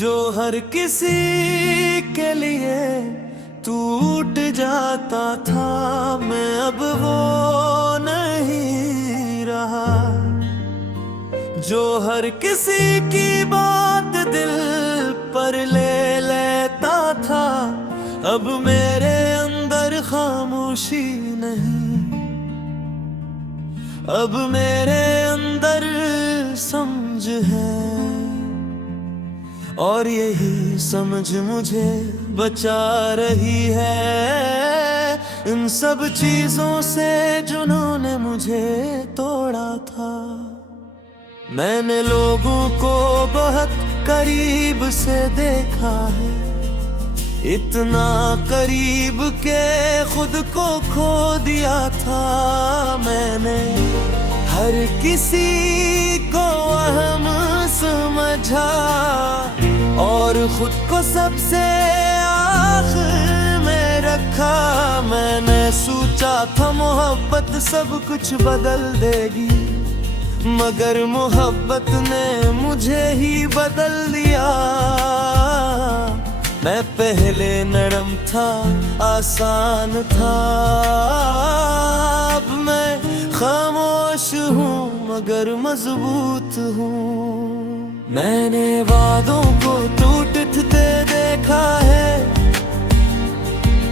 जो हर किसी के लिए टूट जाता था, मैं अब वो नहीं रहा। जो हर किसी की बात दिल पर ले लेता था, अब मेरे अंदर खामोशी नहीं, अब मेरे अंदर समझ है। और यही समझ मुझे बचा रही है इन सब चीजों से जिन्होंने मुझे तोड़ा था। मैंने लोगों को बहुत करीब से देखा है, इतना करीब के खुद को खो दिया था। मैंने हर किसी को अहम समझा और खुद को सबसे आखिर में रखा। मैंने सोचा था मोहब्बत सब कुछ बदल देगी, मगर मोहब्बत ने मुझे ही बदल दिया। मैं पहले नरम था, आसान था, अब मैं खामोश हूँ मगर मजबूत हूँ। मैंने वादों को टूटते देखा है,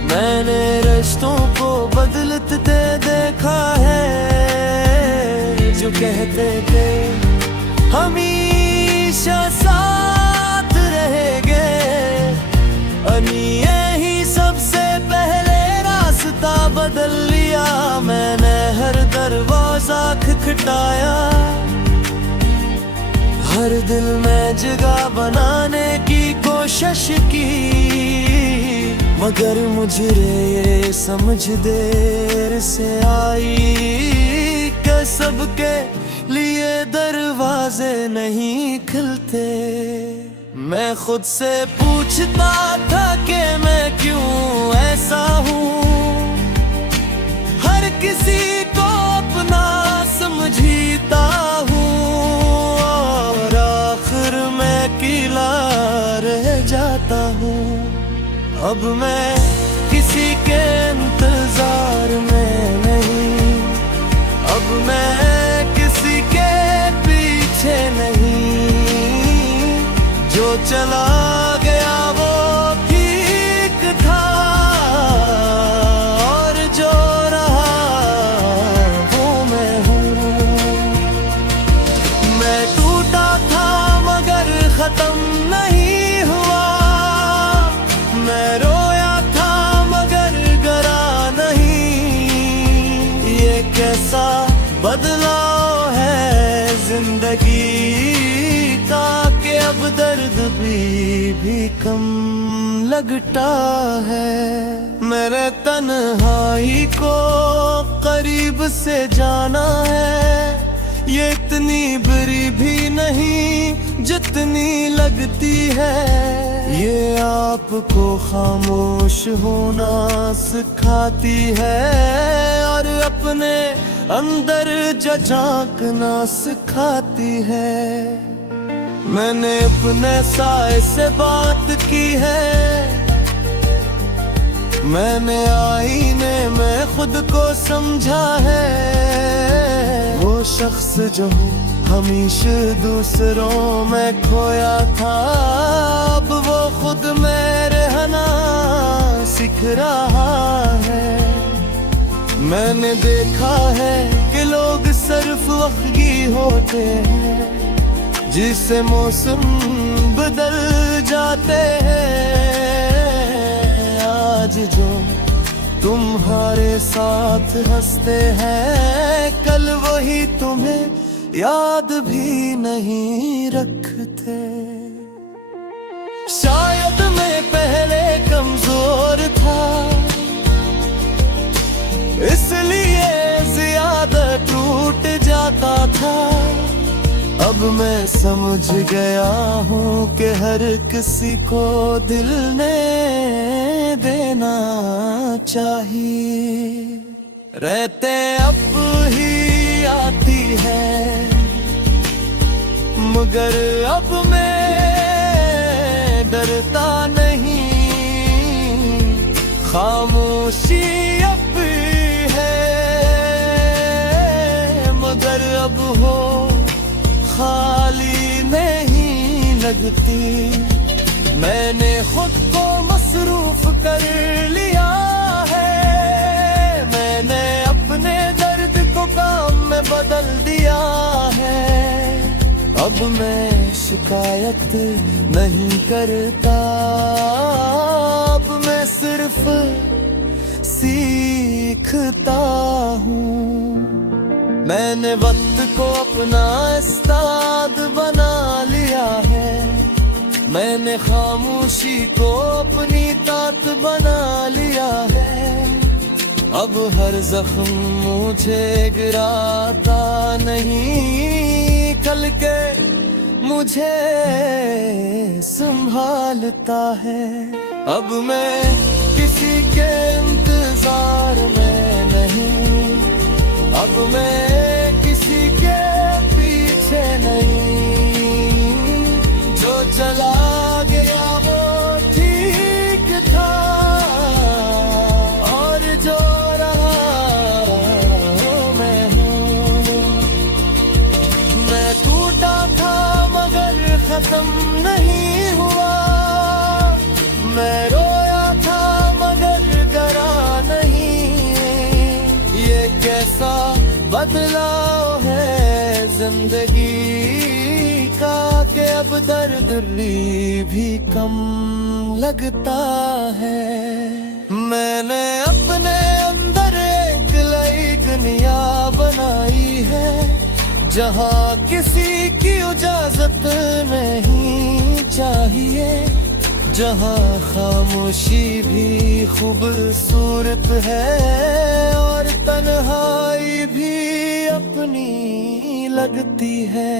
मैंने रिश्तों को बदलते देखा है। जो कहते थे हमेशा साथ रहेंगे, यही सबसे पहले रास्ता बदल लिया। मैंने हर दरवाजा खटखटाया, हर दिल में जगह बनाने की कोशिश की, मगर मुझे ये समझ देर से आई कि सबके लिए दरवाजे नहीं खुलते। मैं खुद से पूछता था कि मैं क्यों ऐसा हूँ, हर किसी को अपना समझता हूँ और आखिर मैं अकेला रह जाता हूँ। अब मैं किसी के इंतजार में नहीं, अब मैं किसी के पीछे नहीं। जो चला गया वो ठीक था और जो रहा वो मैं हूँ। मैं टूटा था मगर खत्म नहीं हुआ, मैं रोया था मगर गरा नहीं। ये कैसा बदलाव है जिंदगी का कि अब दर्द भी कम लगता है। मेरे तन्हाई को करीब से जाना है, ये इतनी बुरी भी नहीं जितनी लगती है। ये आपको खामोश होना सिखाती है और अपने अंदर झांकना सिखाती है। मैंने अपने साए से बात की है, मैंने आईने में खुद को समझा है। वो शख्स जो हमेशा दूसरों में खोया था, अब वो खुद में रहना सीख रहा है। मैंने देखा है कि लोग सिर्फ वक्ती होते हैं, जिससे मौसम बदल जाते हैं। आज जो तुम्हारे साथ हंसते हैं, कल वही तुम्हें याद भी नहीं रखते। शायद मैं पहले कमजोर था, इसलिए ज्यादा टूट जाता था। अब मैं समझ गया हूँ कि हर किसी को दिल ने देना चाहिए। रहते अब ही आती है, मगर अब मैं खामोशी अब है मगर अब हो खाली नहीं लगती। मैंने खुद को मसरूफ कर लिया है, मैंने अपने दर्द को काम में बदल दिया है। अब मैं शिकायत नहीं करता, अब मैं सिर्फ सीखता हूँ। मैंने वक्त को अपना उस्ताद बना लिया है, मैंने खामोशी को अपनी तात बना लिया है। अब हर जख्म मुझे गिराता नहीं, कल के मुझे संभालता है। अब मैं किसी के इंतजार में नहीं, अब मैं किसी के पीछे नहीं। जो चला गया वो ठीक था, और जो रहा मैं हूँ। मैं टूटा था मगर खत्म नहीं हुआ, मैं रोया था मगर डरा नहीं। ये कैसा बदलाव है जिंदगी का कि अब दर्द भी कम लगता है। मैंने अपने अंदर एक नई दुनिया बनाई है, जहाँ किसी की इजाजत नहीं चाहिए, जहाँ खामोशी भी खूबसूरत है और तन्हाई भी अपनी लगती है।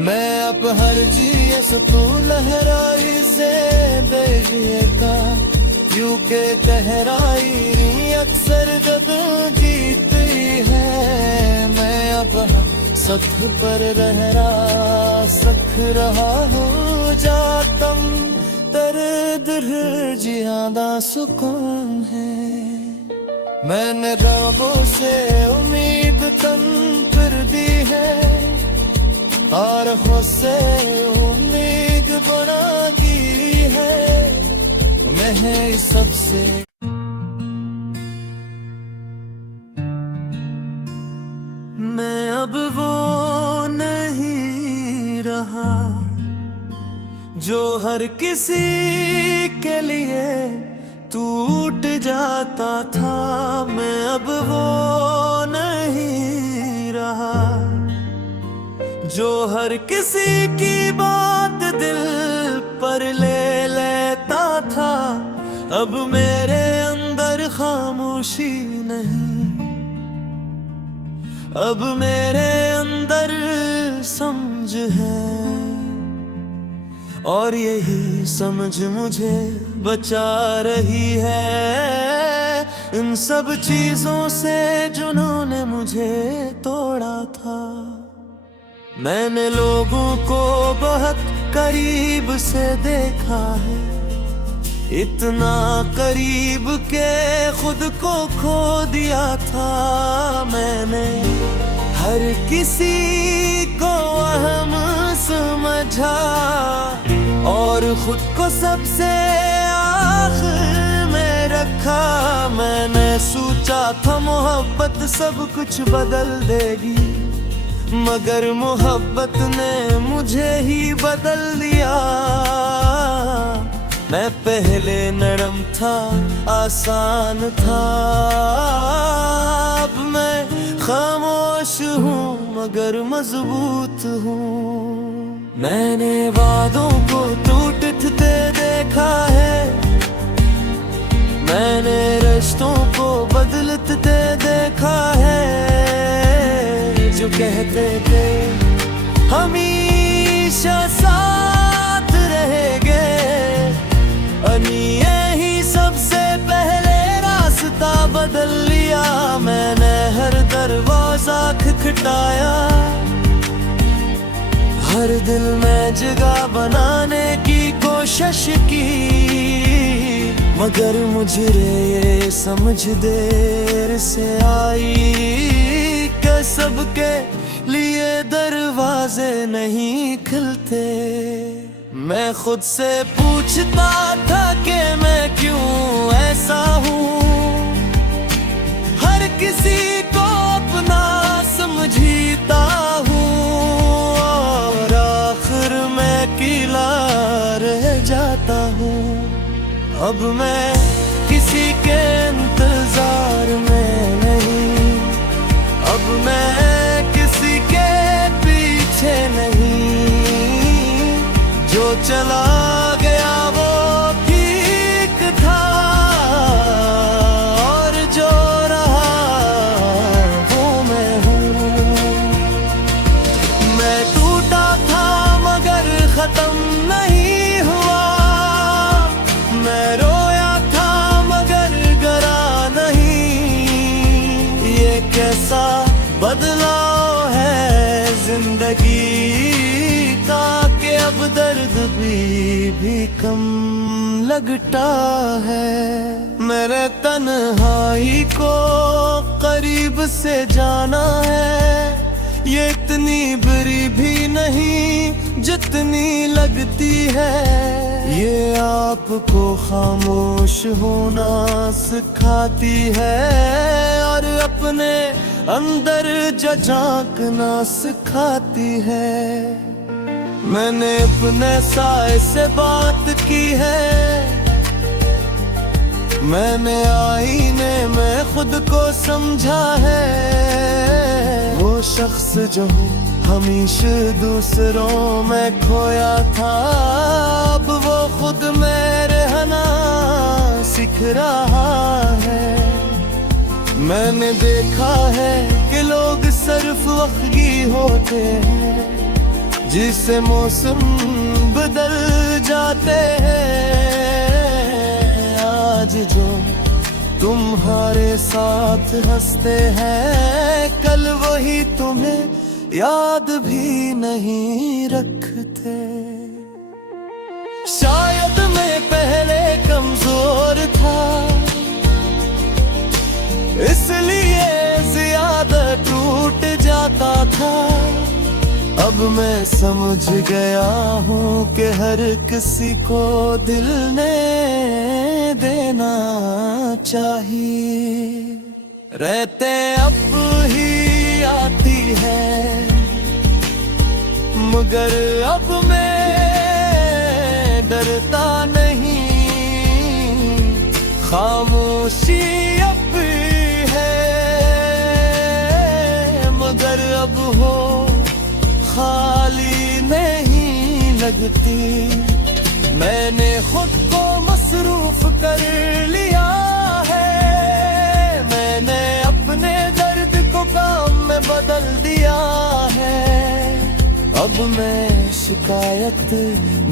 मैं अब हर चीज तू लहराई से देखता, यूं के गहराई अक्सर जब जीती है। मैं अब सख पर सख रहा हूँ, जातम दर्द ज्यादा सुकून है। मैंने रबों से उम्मीद तन कर दी है, और से उम्मीद बना दी है। मैं सबसे मैं अब वो नहीं रहा जो हर किसी के लिए टूट जाता था। मैं अब वो नहीं रहा जो हर किसी की बात दिल पर ले लेता था। अब मेरे अंदर खामोशी नहीं, अब मेरे अंदर समझ है, और यही समझ मुझे बचा रही है इन सब चीजों से जिन्होंने मुझे तोड़ा था। मैंने लोगों को बहुत करीब से देखा है, इतना करीब के खुद को खो दिया था। मैंने हर किसी को अहम समझा और खुद को सबसे आखिर में रखा। मैंने सोचा था मोहब्बत सब कुछ बदल देगी, मगर मोहब्बत ने मुझे ही बदल दिया। मैं पहले नरम था, आसान था, अब मैं खामोश हूँ मगर मजबूत हूँ। मैंने वादों को टूटते देखा है, मैंने रिश्तों को बदलते देखा है। जो कहते थे हमेशा साथ रहेंगे, यही सबसे पहले रास्ता बदल लिया। मैंने हर दरवाजा खटखटाया, हर दिल में जगह बनाने की कोशिश की, मगर मुझे ये समझ देर से आई कि सबके लिए दरवाजे नहीं खुलते। मैं खुद से पूछता था कि मैं क्यों ऐसा हूँ, हर किसी को अपना समझता हूँ और आखिर मैं अकेला रह जाता हूँ। अब मैं किसी के इंतजार में नहीं, अब मैं किसी के पीछे नहीं। जो चला गया वो ठीक था और जो रहा वो मैं हूँ। मैं टूटा था मगर खत्म नहीं हुआ, मैं रोया था मगर गरा नहीं। ये कैसा बदलाव है जिंदगी का कि अब दर्द भी कम लगता है। मेरे तन्हाई को करीब से जाना है, ये इतनी बुरी भी नहीं जितनी लगती है। ये आपको खामोश होना सिखाती है और अपने अंदर झांकना सिखाती है। मैंने अपने साए से बात की है, मैंने आईने में खुद को समझा है। वो शख्स जो हमेशा दूसरों में खोया था, अब वो खुद में रहना सीख रहा है। मैंने देखा है कि लोग सिर्फ वक्ती होते हैं, जिससे मौसम बदल जाते हैं। आज जो तुम्हारे साथ हंसते हैं, कल वही तुम्हें याद भी नहीं रखते। शायद मैं पहले कमजोर था, इसलिए ज्यादा टूट जाता था। अब मैं समझ गया हूँ कि हर किसी को दिल ने देना चाहिए। रहते अब ही आती है, मगर अब मैं डरता नहीं। खामोशी अब है मगर अब हो खाली नहीं लगती। मैंने खुद को मसरूफ कर लिया है, मैंने अपने दर्द को काम में बदल दिया है। अब मैं शिकायत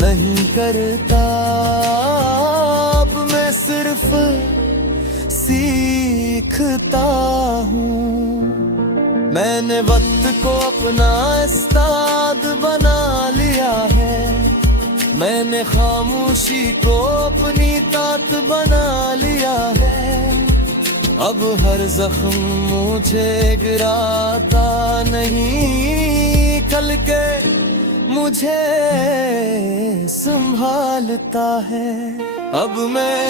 नहीं करता, अब मैं सिर्फ सीखता हूँ। मैंने वक्त को अपना उस्ताद बना लिया है, मैंने खामोशी को अपनी तात बना लिया है। अब हर जख्म मुझे गिराता नहीं, कल के मुझे संभालता है। अब मैं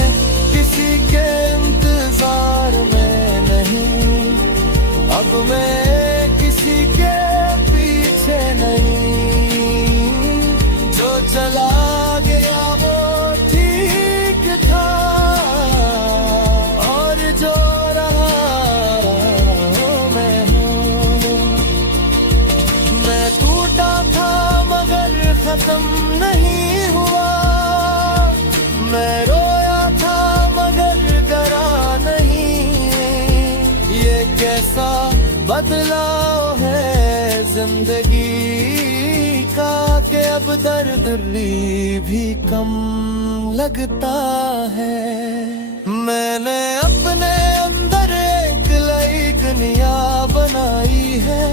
किसी के इंतजार में नहीं, अब मैं किसी के पीछे नहीं। जो चला गया वो ठीक था और जो रहा वो मैं हूँ। मैं टूटा था मगर खत्म नहीं हुआ, मैं रोया था मगर डरा नहीं। ये कैसा बदलाव है जिंदगी का कि अब दर्द भी कम लगता है। मैंने अपने अंदर एक नई दुनिया बनाई है,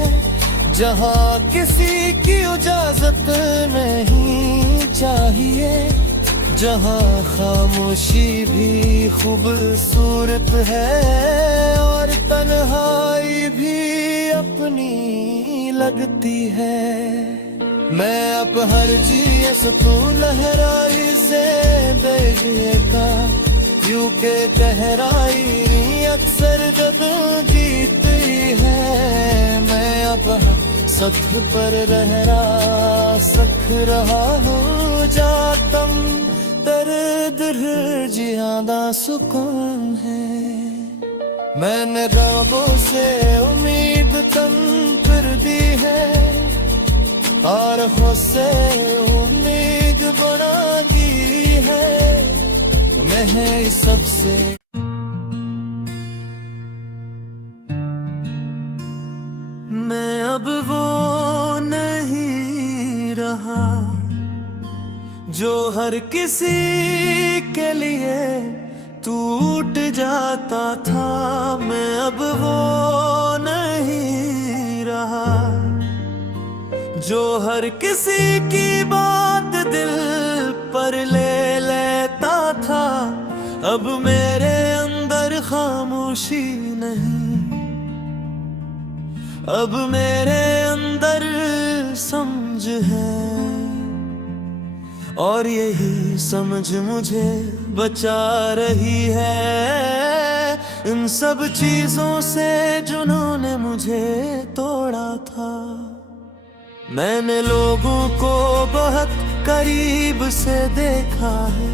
जहाँ किसी की इजाजत नहीं चाहिए। जहाँ खामोशी भी खूबसूरत है और तन्हाई भी अपनी लगती है। मैं अब हर चीज तू लहराई से देखा यूं के गहराई अक्सर जब जीती है। मैं अब सख पर सख रहा हूँ जातम दर्द ज्यादा सुकून है। मैंने रबों से उम्मीद तन कर दी है और से उम्मीद बना दी है। मैं सबसे मैं अब वो नहीं रहा जो हर किसी के लिए टूट जाता था। मैं अब वो नहीं रहा जो हर किसी की बात दिल पर ले लेता था। अब मेरे अंदर खामोशी नहीं, अब मेरे अंदर समझ है और यही समझ मुझे बचा रही है इन सब चीजों से जिन्होंने मुझे तोड़ा था। मैंने लोगों को बहुत करीब से देखा है,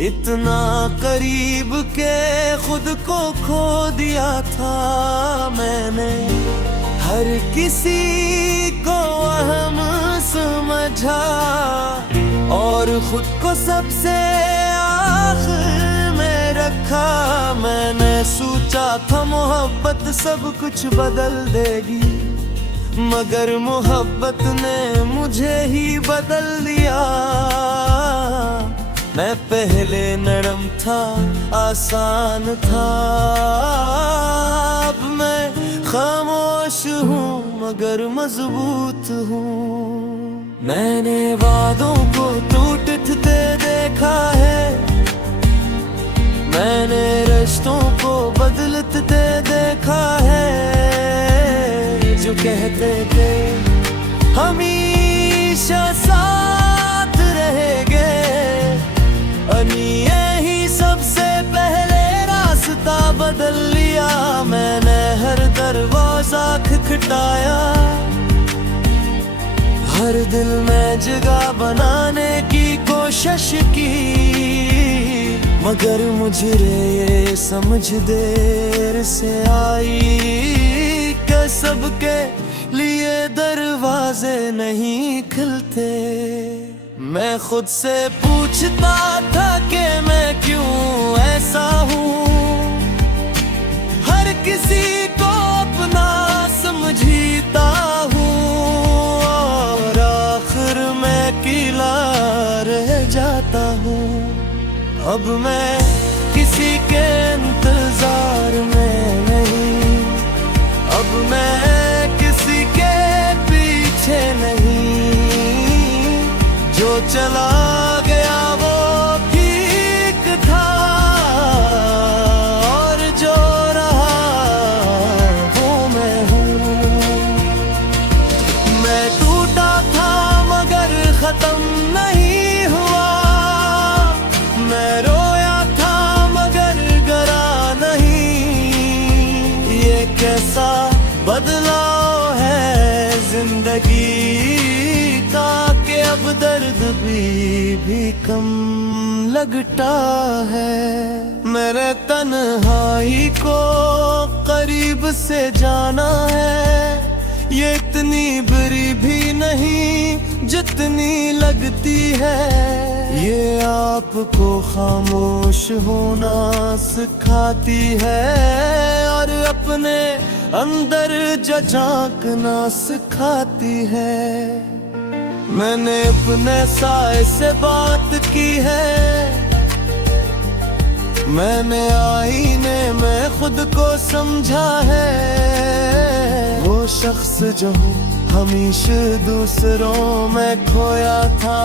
इतना करीब के खुद को खो दिया था। मैंने हर किसी को अहम समझा और खुद को सबसे आखिर में रखा। मैंने सोचा था मोहब्बत सब कुछ बदल देगी, मगर मोहब्बत ने मुझे ही बदल दिया। मैं पहले नरम था, आसान था, अब मैं खामोश हूँ मगर मजबूत हूँ। मैंने वादों को टूटते देखा है, मैंने रिश्तों को बदलते देखा है। जो कहते थे हमेशा साथ रहेंगे, यही सबसे पहले रास्ता बदल लिया। मैंने हर दरवाजा खटखटाया, हर दिल में जगह बनाने की कोशिश की, मगर मुझे ये समझ देर से आई कि सबके लिए दरवाजे नहीं खुलते। मैं खुद से पूछता था कि मैं क्यों ऐसा हूँ, हर किसी को अपना समझता हूँ और आखिर में अकेला रह जाता हूँ। अब मैं किसी के इंतजार में नहीं, अब मैं किसी के पीछे नहीं। जो चला गया वो ठीक था और जो रहा वो मैं हूँ। मैं टूटा था मगर खत्म नहीं हुआ, मैं रोया था मगर डरा नहीं। ये कैसा बदलाव है जिंदगी का कि अब दर्द भी कम लगता है। मेरे तन्हाई को करीब से जाना है, ये इतनी बुरी भी नहीं जितनी लगती है। ये आपको खामोश होना सिखाती है और अपने अंदर झांकना सिखाती है। मैंने अपने साए से बात की है, मैंने आईने में खुद को समझा है। वो शख्स जो हमेशा दूसरों में खोया था,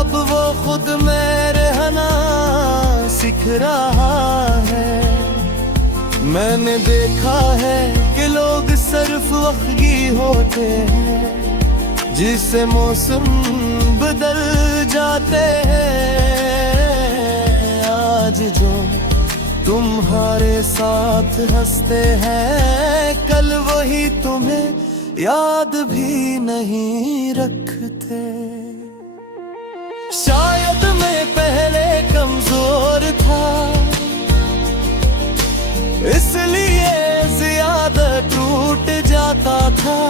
अब वो वो खुद में रहना सीख रहा है। मैंने देखा है कि लोग सिर्फ वक्ती होते हैं, जिससे मौसम बदल जाते हैं। आज जो तुम्हारे साथ हंसते हैं, कल वही तुम्हें याद भी नहीं रखते। शायद मैं पहले कमजोर था, इसलिए ज्यादा टूट जाता था।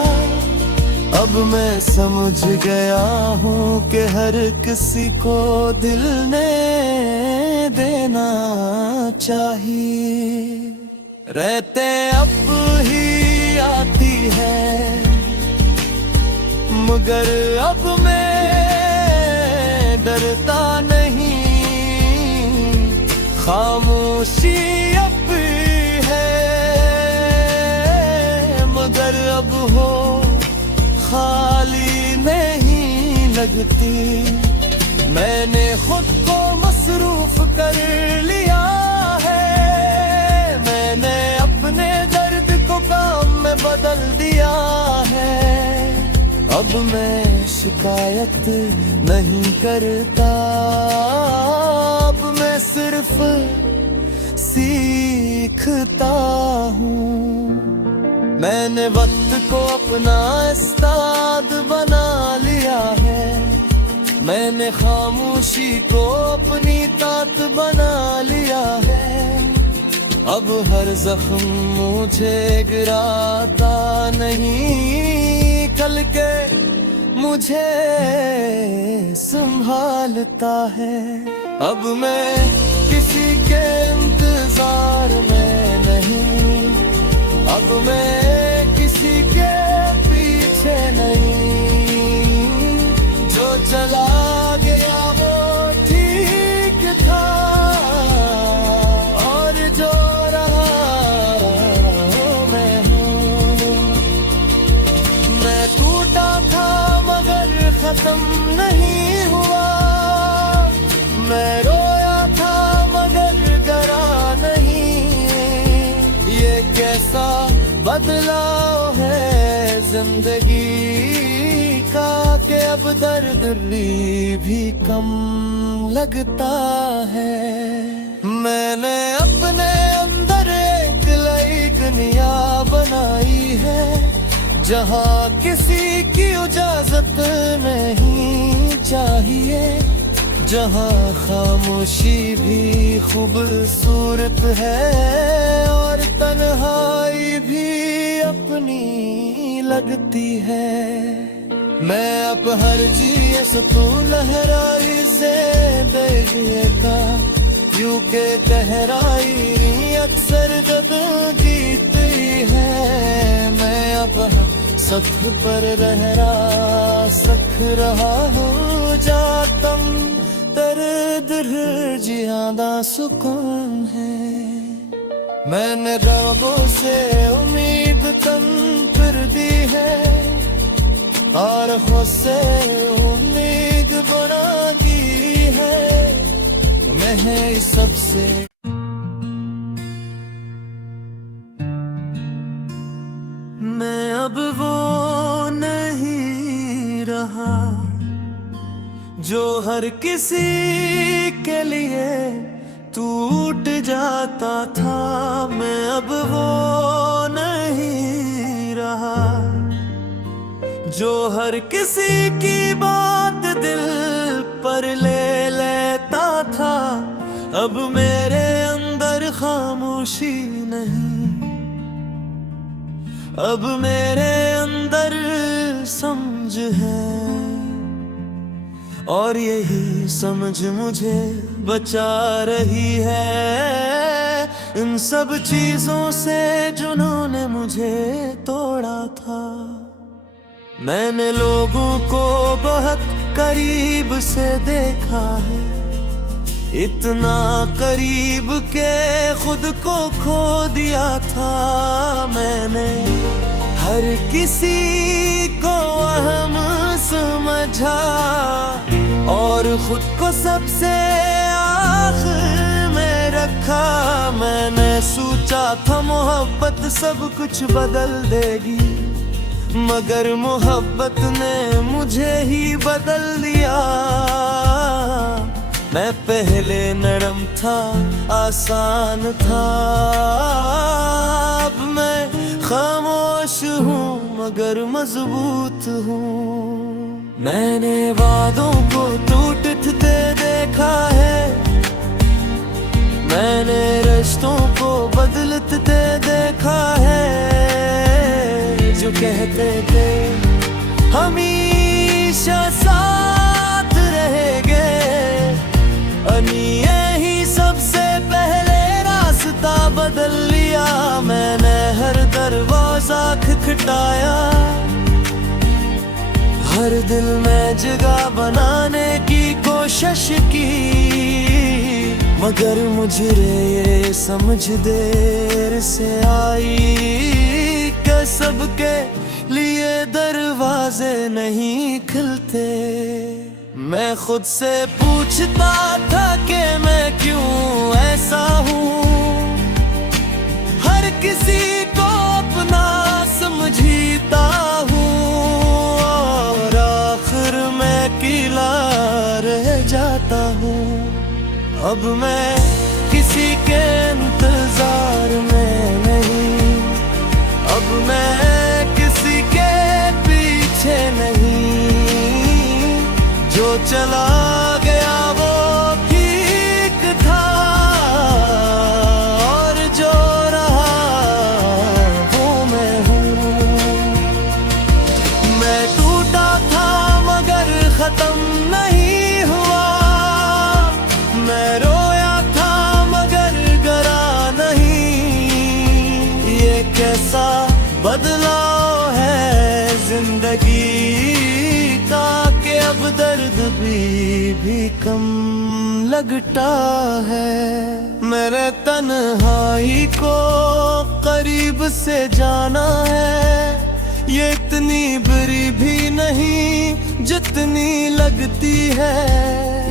अब मैं समझ गया हूँ कि हर किसी को दिल ने देना चाहिए। रहते अब ही आती है, मगर अब मैं डरता नहीं। खामोशी अब है, मगर अब हो खाली नहीं लगती। मैंने खुद को मसरूफ कर लिया है, मैंने अपने दर्द को काम में बदल दिया है। अब मैं शिकायत नहीं करता, अब मैं सिर्फ सीखता हूँ। मैंने वक्त को अपना उस्ताद बना लिया है, मैंने खामोशी को अपनी तात बना लिया है। अब हर जख्म मुझे गिराता नहीं, कल के मुझे संभालता है। अब मैं किसी के इंतजार में नहीं, अब मैं किसी के पीछे नहीं। जो चला गया वो ठीक था, और जो रहा मैं हूँ। मैं टूटा था मगर खत्म नहीं हुआ, मैं रोया था मगर डरा नहीं। ये कैसा बदलाव है जिंदगी का, कि अब दर्द भी कम लगता है। मैंने अपने अंदर एक नई दुनिया बनाई है, जहाँ किसी की इजाजत नहीं चाहिए, जहाँ खामोशी भी खूबसूरत है और तन्हाई भी अपनी लगती है। मैं अब हर जीएस तू लहराई से देख लेता, यूं के गहराई अक्सर जब जीती है। मैं अब सख पर सख रहा हूँ, जातम दर्द ज्यादा सुकून है। मैंने रबों से उम्मीद तन कर दी है, और खुद से उम्मीद बना दी है। मैं सबसे मैं अब वो नहीं रहा जो हर किसी के लिए टूट जाता था। मैं अब वो नहीं रहा जो हर किसी की बात दिल पर ले लेता था। अब मेरे अंदर खामोशी नहीं, अब मेरे अंदर समझ है, और यही समझ मुझे बचा रही है इन सब चीजों से जिन्होंने मुझे तोड़ा था। मैंने लोगों को बहुत करीब से देखा है, इतना करीब के खुद को खो दिया था। मैंने हर किसी को अहम समझा और खुद को सबसे आखिर में रखा। मैंने सोचा था मोहब्बत सब कुछ बदल देगी, मगर मोहब्बत ने मुझे ही बदल दिया। मैं पहले नरम था, आसान था, अब मैं खामोश हूँ मगर मजबूत हूँ। मैंने वादों को टूटते देखा है, मैंने रिश्तों को बदलते देखा है। जो कहते थे हमेशा साथ रहेंगे, यही सबसे पहले रास्ता बदल लिया। मैंने हर दरवाजा खटखटाया, हर दिल में जगह बनाने की कोशिश की, मगर मुझे ये समझ देर से आई कि सबके लिए दरवाजे नहीं खुलते। मैं खुद से पूछता था कि मैं क्यों ऐसा हूँ, हर किसी को अपना समझता हूँ, और आखिर मैं अकेला रह जाता हूँ। अब मैं किसी के इंतजार में नहीं, अब मैं किसी के पीछे नहीं। जो चला गया वो ठीक था, और जो रहा वो मैं हूँ। मैं टूटा था मगर खत्म नहीं हुआ, मैं रोया था मगर डरा नहीं। ये कैसा बदलाव है जिंदगी का, कि अब दर्द भी कम लगता है। मेरे तन्हाई को करीब से जाना है, ये इतनी बुरी भी नहीं जितनी लगती है।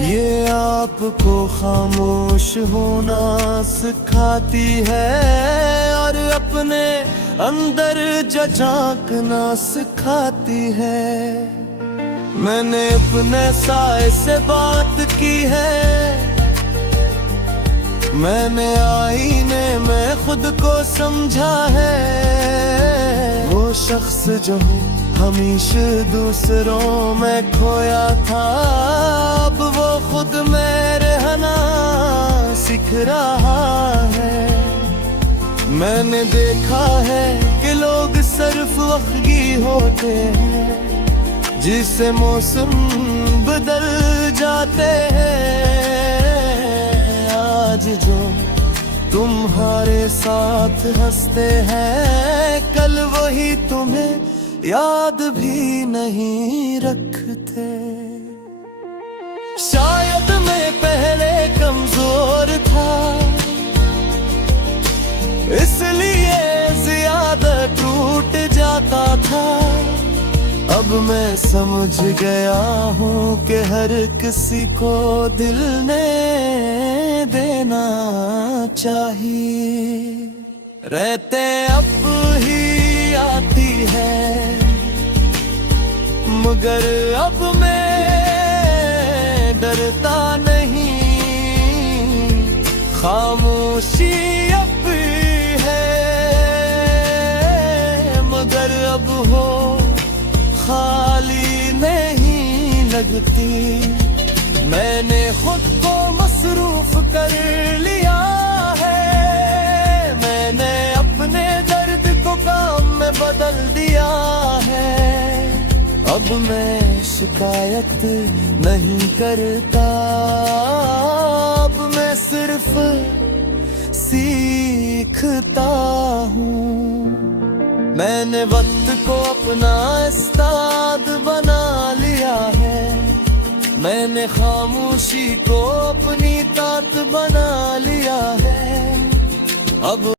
ये आपको खामोश होना सिखाती है, और अपने अंदर झांकना सिखाती है। मैंने अपने साए से बात की है, मैंने आईने में खुद को समझा है। वो शख्स जो हमेशा दूसरों में खोया था, अब वो खुद में रहना सीख रहा है। मैंने देखा है कि लोग सिर्फ वक्ती होते हैं, जिससे मौसम बदल जाते हैं। आज जो तुम्हारे साथ हंसते हैं, कल वही तुम्हें याद भी नहीं रखते। शायद मैं पहले कमजोर था, इसलिए ज्यादा टूट जाता था। अब मैं समझ गया हूँ कि हर किसी को दिल ने देना चाहिए। रहते अब ही आती है, मगर अब मैं डरता नहीं। खामोशी अब है, मगर अब हो खाली नहीं लगती। मैंने खुद को मसरूफ कर लिया है, मैंने अपने दर्द को काम में बदल दिया है। अब मैं शिकायत नहीं करता, अब मैं सिर्फ सीखता हूँ। मैंने वक्त को अपना उस्ताद बना लिया है, मैंने खामोशी को अपनी तात बना लिया है। अब